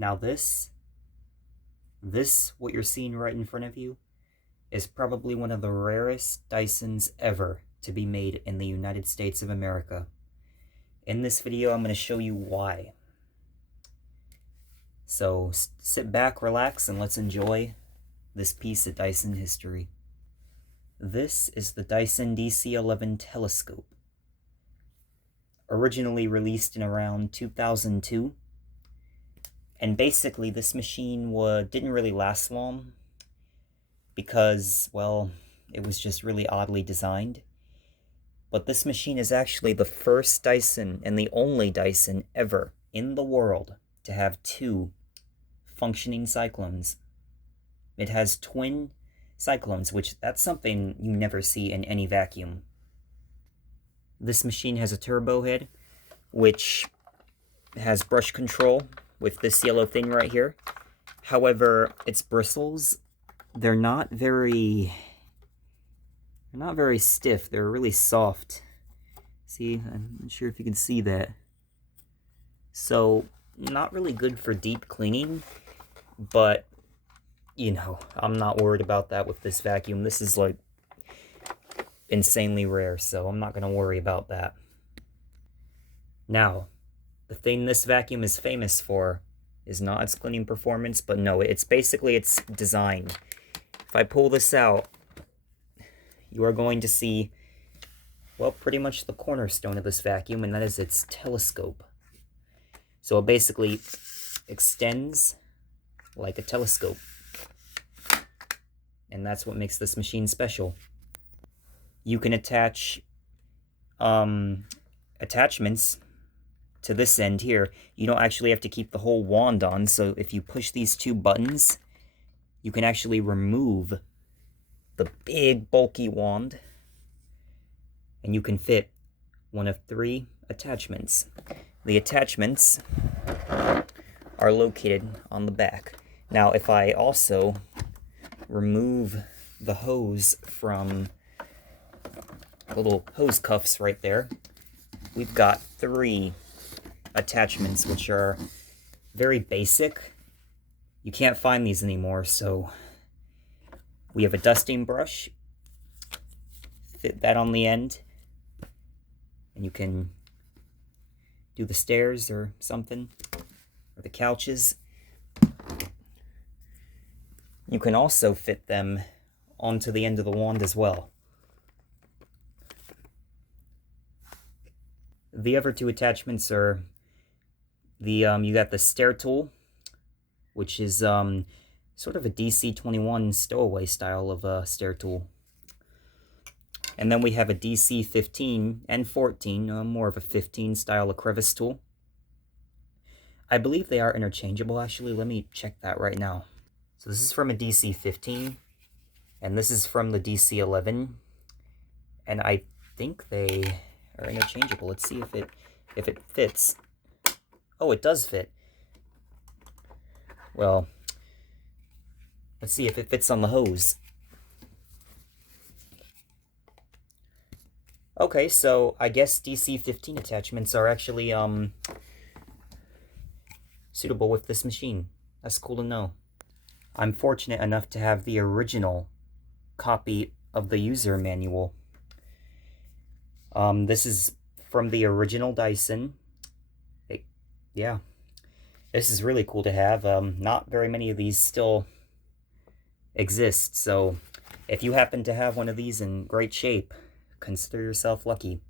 Now this, what you're seeing right in front of you, is probably one of the rarest Dysons ever to be made in the United States of America. In this video, I'm going to show you why. So sit back, relax, and let's enjoy this piece of Dyson history. This is the Dyson DC-11 telescope. Originally released in around 2002. And basically, this machine didn't really last long because, well, it was just really oddly designed. But this machine is actually the first Dyson and the only Dyson ever in the world to have two functioning cyclones. It has twin cyclones, which that's something you never see in any vacuum. This machine has a turbo head, which has brush control with this yellow thing right here. However, its bristles, they're not very stiff. They're really soft. See, I'm not sure if you can see that. So, not really good for deep cleaning, but, you know, I'm not worried about that with this vacuum. This is, like, insanely rare, so I'm not going to worry about that. Now, the thing this vacuum is famous for is not its cleaning performance, but no, it's basically its design. If I pull this out, you are going to see, well, pretty much the cornerstone of this vacuum, and that is its telescope. So it basically extends like a telescope. And that's what makes this machine special. You can attach attachments to this end here. You don't actually have to keep the whole wand on, so if you push these two buttons, you can actually remove the big bulky wand, and you can fit one of 3 attachments. The attachments are located on the back. Now, if I also remove the hose from little hose cuffs right there, we've got 3 attachments, which are very basic. You can't find these anymore, so we have a dusting brush. Fit that on the end, and you can do the stairs or something, or the couches. You can also fit them onto the end of the wand as well. The other 2 attachments are you got the stair tool, which is sort of a DC-21 stowaway style of stair tool. And then we have a DC-15 and 14, more of a 15 style of crevice tool. I believe they are interchangeable, actually. Let me check that right now. So this is from a DC-15, and this is from the DC-11, and I think they are interchangeable. Let's see if it fits. Oh, it does fit. Well, let's see if it fits on the hose. Okay, so I guess DC-15 attachments are actually suitable with this machine. That's cool to know. I'm fortunate enough to have the original copy of the user manual. This is from the original Dyson. Yeah, this is really cool to have. Not very many of these still exist, so if you happen to have one of these in great shape, consider yourself lucky.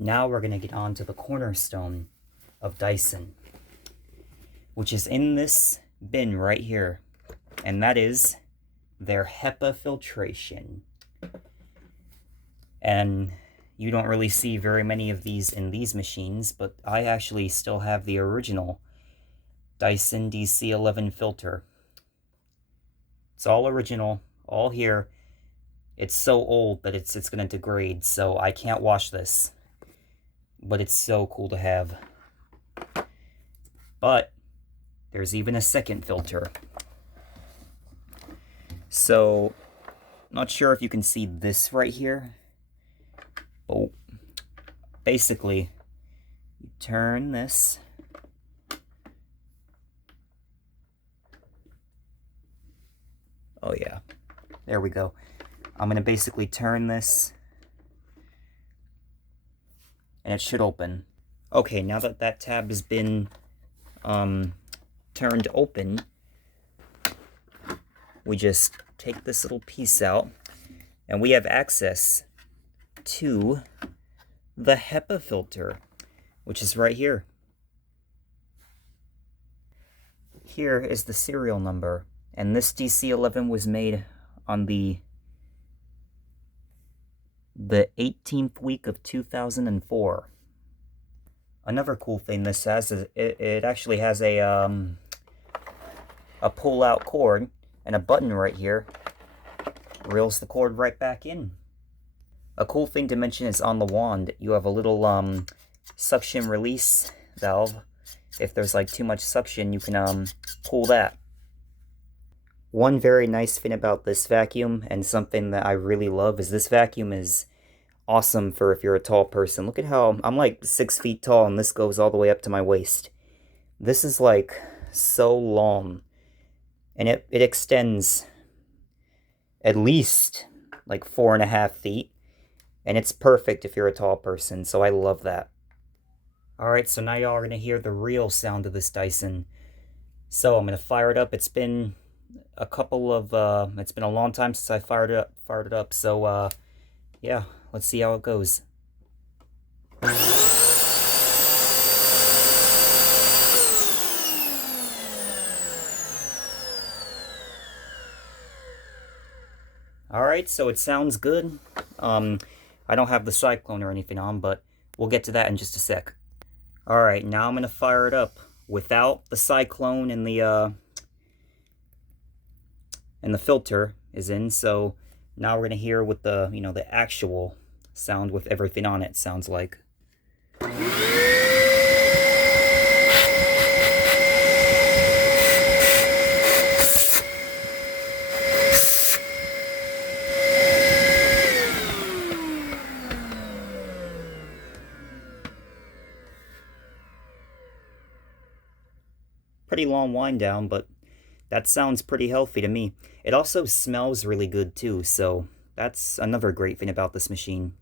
Now we're going to get on to the cornerstone of Dyson, which is in this bin right here, and that is their HEPA filtration. And you don't really see very many of these in these machines, but I actually still have the original Dyson DC-11 filter. It's all original, all here. It's so old that it's going to degrade, so I can't wash this. But it's so cool to have. But there's even a second filter. So, not sure if you can see this right here. But basically, you turn this Oh yeah, there we go. I'm gonna basically turn this, and it should open. Okay, now that that tab has been turned open, we just take this little piece out, and we have access to the HEPA filter, which is right here. Here is the serial number, and this DC-11 was made on the 18th week of 2004. Another cool thing this has is it actually has a pull-out cord and a button right here. Reels the cord right back in. A cool thing to mention is on the wand, you have a little suction release valve. If there's like too much suction, you can pull that. One very nice thing about this vacuum, and something that I really love, is this vacuum is awesome for if you're a tall person. Look at how I'm like 6 feet tall, and this goes all the way up to my waist. This is like so long, and it extends at least like 4.5 feet, and it's perfect if you're a tall person, so I love that. Alright, so now y'all are going to hear the real sound of this Dyson. So I'm going to fire it up. It's been a couple of, it's been a long time since I fired it up, so yeah, let's see how it goes. Alright, so it sounds good. I don't have the cyclone or anything on, but we'll get to that in just a sec. Alright, now I'm going to fire it up without the cyclone and the filter is in. So now we're going to hear what the, the actual sound with everything on it sounds like. Pretty long wind down, but that sounds pretty healthy to me. It also smells really good too, so that's another great thing about this machine.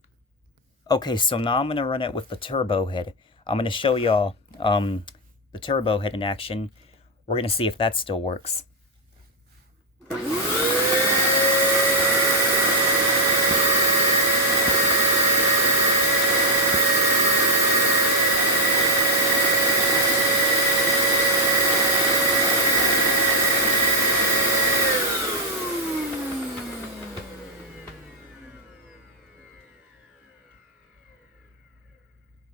Okay, so now I'm going to run it with the turbo head. I'm going to show y'all the turbo head in action. We're going to see if that still works.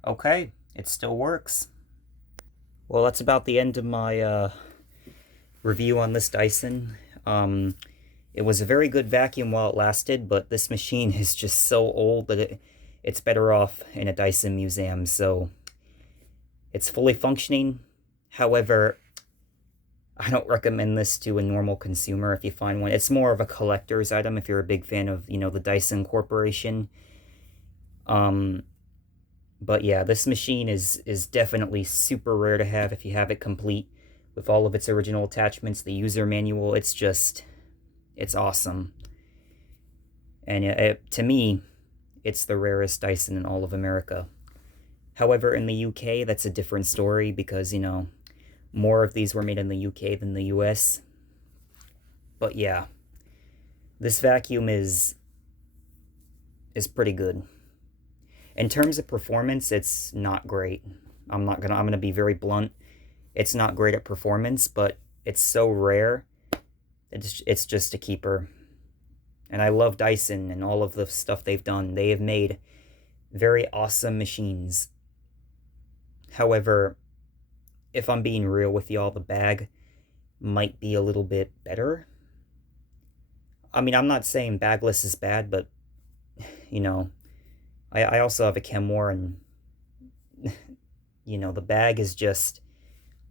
Okay, it still works. Well, that's about the end of my review on this Dyson. It was a very good vacuum while it lasted, but this machine is just so old that it's better off in a Dyson museum. So it's fully functioning. However, I don't recommend this to a normal consumer if you find one. It's more of a collector's item if you're a big fan of, the Dyson Corporation. But yeah, this machine is definitely super rare to have if you have it complete with all of its original attachments, the user manual. It's awesome. And to me, it's the rarest Dyson in all of America. However, in the UK, that's a different story because, more of these were made in the UK than the US. But yeah, this vacuum is pretty good. In terms of performance, it's not great. I'm gonna be very blunt. It's not great at performance, but it's so rare. It's just a keeper. And I love Dyson and all of the stuff they've done. They have made very awesome machines. However, if I'm being real with y'all, the bag might be a little bit better. I mean, I'm not saying bagless is bad, but, I also have a Kenmore, and, the bag is just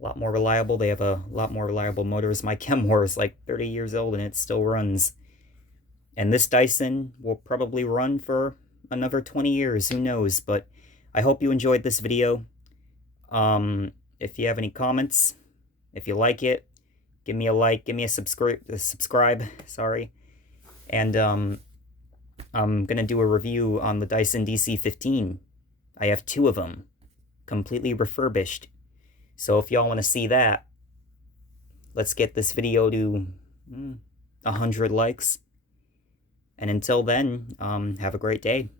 a lot more reliable. They have a lot more reliable motors. My Kenmore is like 30 years old, and it still runs. And this Dyson will probably run for another 20 years. Who knows? But I hope you enjoyed this video. If you have any comments, if you like it, give me a like, give me a subscribe, sorry. And I'm gonna do a review on the Dyson DC-15. I have 2 of them, completely refurbished. So if y'all want to see that, let's get this video to 100 likes. And until then, have a great day.